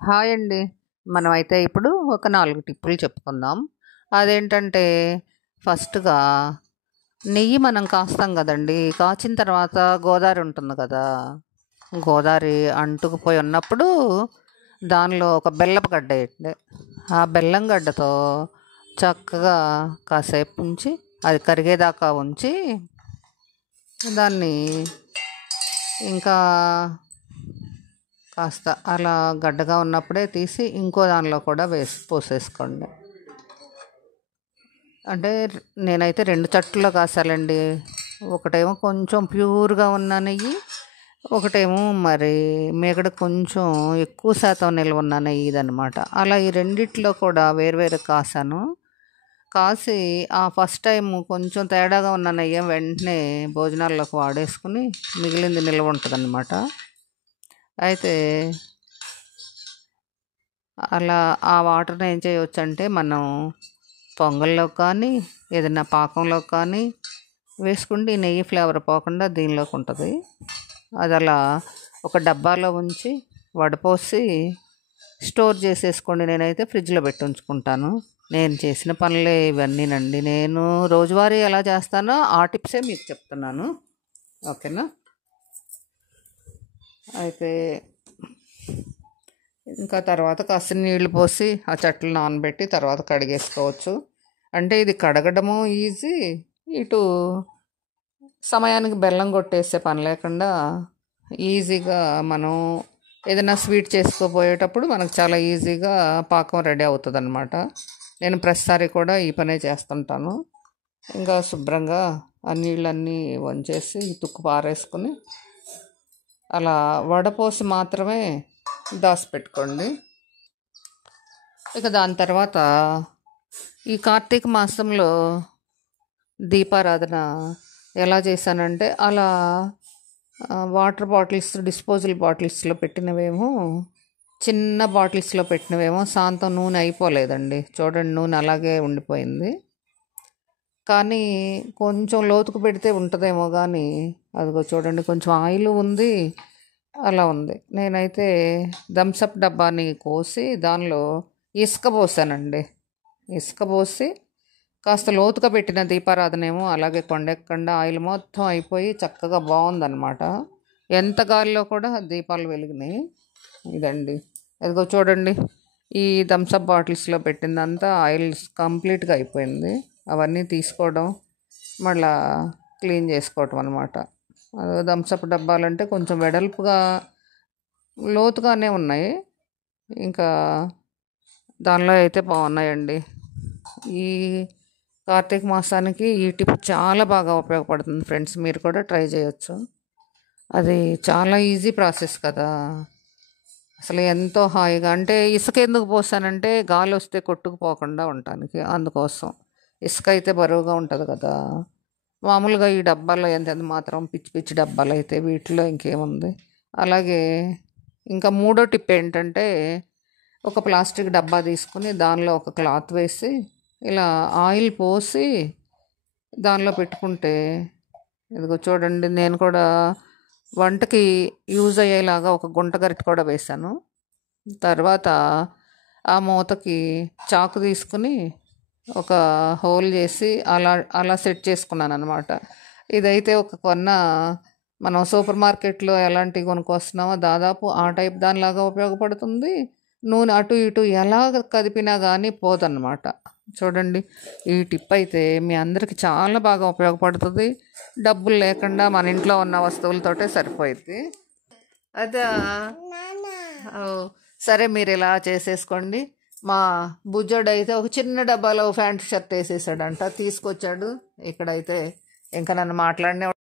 Hi అండి. మనమైతే ఇప్పుడు ఒక 4 టిప్పులు చెప్పుకుందాం. అదేంటంటే ఫస్ట్‌గా నెయ్యి మనం కాస్తాం గదండీ! కాచిన తర్వాత గోదారి ఉంటుంది గదా! గోదారి అంటుకుపోయి ఉన్నప్పుడు దానిలో ఒక బెల్లపు గడ్డ ఎయండి. ఆ బెల్లం గడ్డతో చక్కగా కాసేపు ఉంచి, అది కరిగేదాకా ఉంచి, దాన్ని ఇంకా కాస్త అలా గడ్డగా ఉన్నప్పుడే తీసి ఇంకో దానిలో కూడా పోసేసుకోండి. అంటే నేనైతే 2 చట్టుల్లో కాసాలండి. ఒకటేమో కొంచెం ప్యూర్‌గా ఉన్న నెయ్యి, ఒకటేమో మరి మీగడ కొంచెం ఎక్కువ శాతం నిల్వ ఉన్న నెయ్యిదనమాట. అలా ఈ రెండిట్లో కూడా వేరు కాసాను. కాసి ఆ ఫస్ట్ టైము కొంచెం తేడాగా ఉన్న నెయ్యి వెంటనే భోజనాల్లోకి వాడేసుకుని మిగిలింది నిల్వ ఉంటదనమాట. అయితే అలా ఆ వాటర్‌ని ఏం చేయొచ్చంటే మనం పొంగల్లోకి కానీ, ఏదైనా పాకంలోకి కానీ వేసుకుంటే ఈ నెయ్యి ఫ్లేవర్ పోకుండా దీనిలోకి ఉంటుంది. అది అలా ఒక డబ్బాలో ఉంచి వడపోసి స్టోర్ చేసేసుకోండి. నేనైతే ఫ్రిడ్జ్‌లో పెట్టి ఉంచుకుంటాను. నేను చేసిన పనులే ఇవన్నీనండి. నేను రోజువారీ ఎలా చేస్తానో ఆ టిప్సే మీకు చెప్తున్నాను. ఓకేనా? అయితే ఇంకా తర్వాత కాస్త నీళ్లు పోసి ఆ చట్లు నానబెట్టి తర్వాత కడిగేసుకోవచ్చు. అంటే ఇది కడగడము ఈజీ, ఇటు సమయానికి బెల్లం కొట్టేసే పని లేకుండా ఈజీగా మనం ఏదైనా స్వీట్ చేసుకోపోయేటప్పుడు మనకు చాలా ఈజీగా పాకం రెడీ అవుతుంది అనమాట. నేను ప్రతిసారి కూడా ఈ పనే చేస్తుంటాను. ఇంకా శుభ్రంగా ఆ నీళ్ళన్నీ వంచేసి తుక్కు పారేసుకుని అలా వడపోసి మాత్రమే దాచిపెట్టుకోండి. ఇక దాని తర్వాత ఈ కార్తీక మాసంలో దీపారాధన ఎలా చేశానంటే అలా వాటర్ బాటిల్స్, డిస్పోజల్ బాటిల్స్లో పెట్టినవేమో, చిన్న బాటిల్స్లో పెట్టినవేమో సాంతం నూనె అయిపోలేదండి. చూడండి, నూనె అలాగే ఉండిపోయింది. కానీ కొంచెం లోతుకు పెడితే ఉంటుందేమో కానీ అదిగో చూడండి, కొంచెం ఆయిల్ ఉంది, అలా ఉంది. నేనైతే థమ్సప్ డబ్బాని కోసి దానిలో ఇసుక పోసానండి. ఇసుక పోసి కాస్త లోతుగా పెట్టిన దీపారాధన ఏమో అలాగే కొండెక్కకుండా ఆయిల్ మొత్తం అయిపోయి చక్కగా బాగుందన్నమాట. ఎంత గాలిలో కూడా దీపాలు వెలిగినాయి. ఇదండి, అదిగో చూడండి, ఈ థమ్సప్ బాటిల్స్లో పెట్టిందంతా ఆయిల్ కంప్లీట్గా అయిపోయింది. అవన్నీ తీసుకోవడం, మళ్ళా క్లీన్ చేసుకోవటం అనమాట. థమ్సప్ డబ్బాలంటే కొంచెం వెడల్పుగా లోతుగానే ఉన్నాయి. ఇంకా దానిలో అయితే బాగున్నాయండి. ఈ కార్తీక మాసానికి ఈ టిప్ చాలా బాగా ఉపయోగపడుతుంది ఫ్రెండ్స్. మీరు కూడా ట్రై చేయొచ్చు. అది చాలా ఈజీ ప్రాసెస్ కదా. అసలు ఎంతో హాయిగా, అంటే ఇసుక ఎందుకు పోసానంటే గాలి వస్తే కొట్టుకుపోకుండా ఉండటానికి, అందుకోసం. ఇసుక అయితే బరువుగా ఉంటుంది కదా. మామూలుగా ఈ డబ్బాలో ఎంత మాత్రం పిచ్చి పిచ్చి డబ్బాలు అయితే వీటిలో ఇంకేముంది. అలాగే ఇంకా మూడో టిప్ ఏంటంటే ఒక ప్లాస్టిక్ డబ్బా తీసుకుని దానిలో ఒక క్లాత్ వేసి ఇలా ఆయిల్ పోసి దానిలో పెట్టుకుంటే, ఇదిగో చూడండి, నేను కూడా వంటకి యూజ్ అయ్యేలాగా ఒక గుంట గరిటె కూడా వేశాను. తర్వాత ఆ మూతకి చాకు తీసుకుని ఒక హోల్ చేసి అలా అలా సెట్ చేసుకున్నాను అనమాట. ఇదైతే మనం సూపర్ మార్కెట్లో ఎలాంటివి కొనుక్కొస్తున్నామో దాదాపు ఆ టైప్ దానిలాగా ఉపయోగపడుతుంది. నూనె అటు ఇటు ఎలా కదిపినా కానీ పోదన్నమాట. చూడండి, ఈ టిప్ అయితే మీ అందరికీ చాలా బాగా ఉపయోగపడుతుంది. డబ్బులు లేకుండా మన ఇంట్లో ఉన్న వస్తువులతోటే సరిపోయింది. అదే సరే, మీరు ఇలా చేసేసుకోండి. మా బుజ్జోడు అయితే ఒక చిన్న డబ్బాలో ప్యాంట్ షర్ట్ వేసేసాడంట, తీసుకొచ్చాడు. ఇక్కడైతే ఇంకా నన్ను మాట్లాడినే